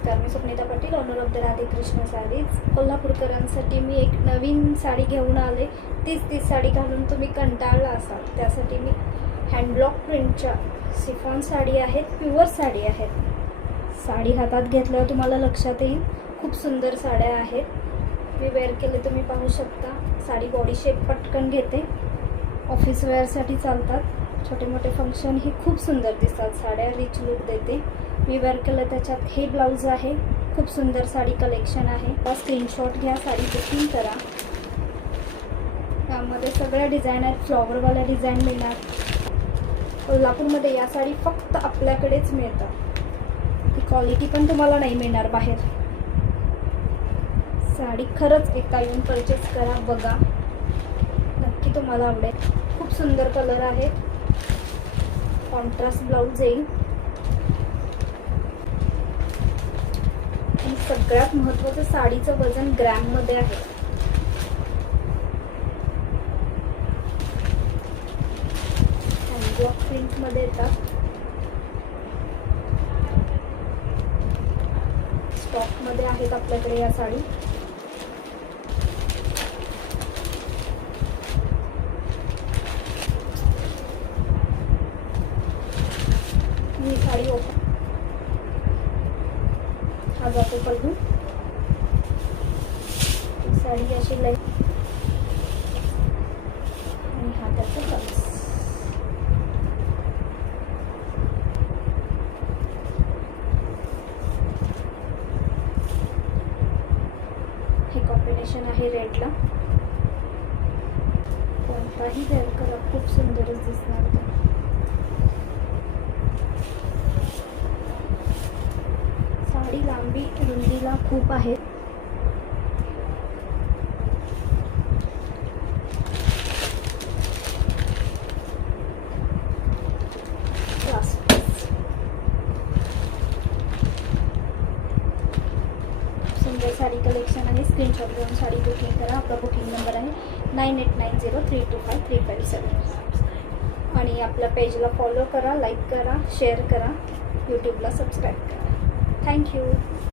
नमस्कार, मी Swapnita Patil, owner of the Radhekrishna Sarees. कोल्हापूरकरांसाठी मी एक नवीन साडी घेऊन आले. तीच साडी घालून तुम्ही कंटाळला असाल, त्यासाठी मी हँडब्लॉक प्रिंटच्या सिफॉन साडी आहेत, प्युअर साडी आहेत. साडी हातात घेतल्यावर तुम्हाला लक्षात येईल, खूप सुंदर साड्या आहेत. मी वेअर केले तुम्ही पाहू शकता. साडी बॉडी शेप पटकन घेते, ऑफिस वेअरसाठी चालतात. छोटे मोठे फंक्शन ही खूप सुंदर दिसतात. साड्या रिच लुक देते. मी वेअर केलं त्याच्यात हे ब्लाऊज आहे. खूप सुंदर साडी कलेक्शन आहे. स्क्रीनशॉट घ्या, साडी बुकिंग करा. त्यामध्ये सगळ्या डिझाईन आहेत, फ्लॉवरवाल्या डिझाईन मिळणार. कोल्हापूरमध्ये या साडी फक्त आपल्याकडेच मिळतात. ती क्वालिटी पण तुम्हाला नाही मिळणार बाहेर. साडी खरंच एकदा येऊन परचेस करा, बघा, नक्की तुम्हाला आवडेल. खूप सुंदर कलर आहे. कॉन्ट्रास्ट ब्लाऊज येईल. आणि सगळ्यात महत्त्वाचं, साडीचं वजन ग्रॅममध्ये आहे. हँडब्लॉक प्रिंटमध्ये येतात. स्टॉकमध्ये आहेत आपल्याकडे या साडी. ही साडी ओपन, हा जातो पल्लू. साडी अशी लाईट आणि हा त्याचा ब्लाऊज. हे कॉम्बिनेशन आहे रेडला. कोणताही वेअर करा, खूप सुंदरच दिसणार. साडी लांबी रुंदीला खूप आहे. सुंदर साडी कलेक्शन आहे. स्क्रीनशॉट घेऊन साडी बुकिंग करा. आपला बुकिंग नंबर आहे 9890325357. आणि आपल्या पेजला फॉलो करा, लाईक करा, शेअर करा, यूट्यूबला सबस्क्राईब करा. थँक्यू.